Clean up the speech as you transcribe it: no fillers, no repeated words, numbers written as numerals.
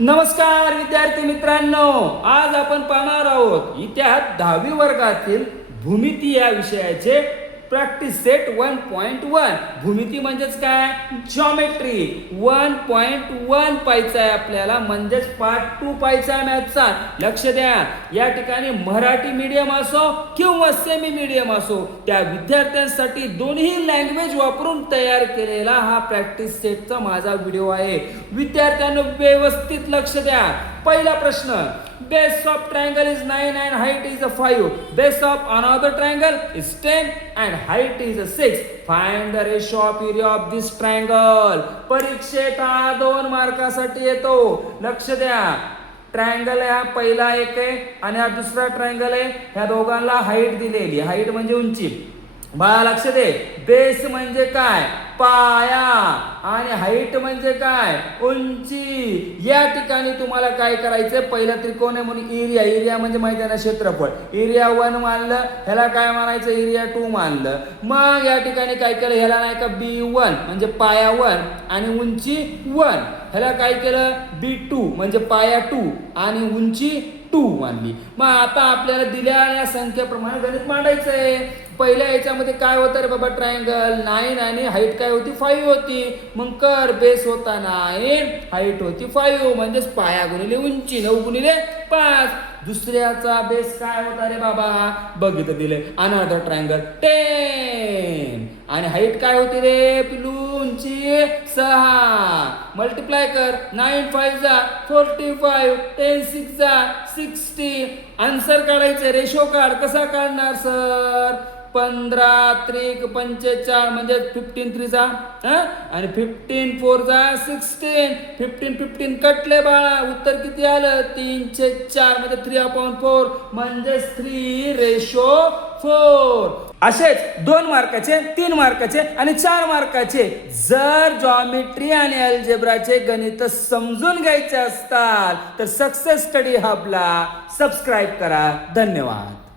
नमस्कार विद्यार्थी मित्रांनो, आज आपण पाहणार आहोत इतिहास 10वी वर्गातील भूमिती या विषयाचे प्रॅक्टिस सेट 1.1. भूमिती म्हणजेच काय? जॉमेट्री 1.1 पाहायचा आहे आपल्याला, म्हणजेच पार्ट 2 पाहायचा मॅथचा. लक्ष द्या, या ठिकाणी मराठी मीडियम असो किंवा सेमी मीडियम असो, त्या विद्यार्थ्यांसाठी दोन्ही लँग्वेज वापरून तयार केलेला हा प्रॅक्टिस सेटचा माझा व्हिडिओ आहे. विद्यार्थ्यांनो व्यवस्थित लक्ष द्या. पहिला प्रश्न, base of triangle is 9 and height is 5. Base of another triangle is 10 and height is 6. Find the ratio of area of this triangle. परीक्षेत हा 2 मार्कासाठी येतो. लक्ष द्या, ट्रायंगल हा पहिला एक आहे आणि हा दुसरा ट्रायंगल आहे. ह्या दोघांना हाईट दिलेली, हाईट म्हणजे उंची. बाळा लक्ष दे, बेस म्हणजे काय? पाया, आणि हाईट म्हणजे काय? उंची. या ठिकाणी तुम्हाला काय करायचं? पहिला त्रिकोण आहे म्हणून एरिया, एरिया म्हणजे माहिती आहे ना क्षेत्रफळ. एरिया 1 मानलं, ह्याला काय मानायचं? एरिया 2 मानलं. मग या ठिकाणी काय केलं? ह्याला नाही का B1 म्हणजे पाया 1 आणि उंची 1. ह्याला काय केलं? B2 म्हणजे पाया 2 आणि उंची 2 मानली. मग आता आपल्याला दिलेल्या संख्येप्रमाणे गणित मांडायचं आहे. पहिल्या याच्यामध्ये काय होतं रे बाबा? ट्रायंगल 9 आणि हाईट काय होती? 5 होती. मग कर, बेस होता 9, हाईट होती 5, म्हणजेच पाया गुणिले उंची 9 गुणिले 5. दुसऱ्याचा बेस काय होता रे बाबा? बघितलं दिले, अनदर ट्रायंगल 10 आणि हाईट काय होती रे पिलू? उंची 6. मल्टिप्लाय कर, 9 5 जा 45, 10 6 जा 60. आन्सर काढायचे, रेशो काढ. कसा काढणार सर? 15 त्रिक 45 म्हणजे 15 3 जा आणि 15 4 जा 16. 15 कटले बाळा, उत्तर किती आलं? 3/4 म्हणजे 3/4 म्हणजे 3:4. असेच 2 मार्काचे, 3 मार्काचे आणि 4 मार्काचे जर जॉमेट्री आणि अल्जेब्राचे गणित समजून घ्यायचे असतात तर सक्सेस स्टडी हबला सबस्क्राईब करा. धन्यवाद.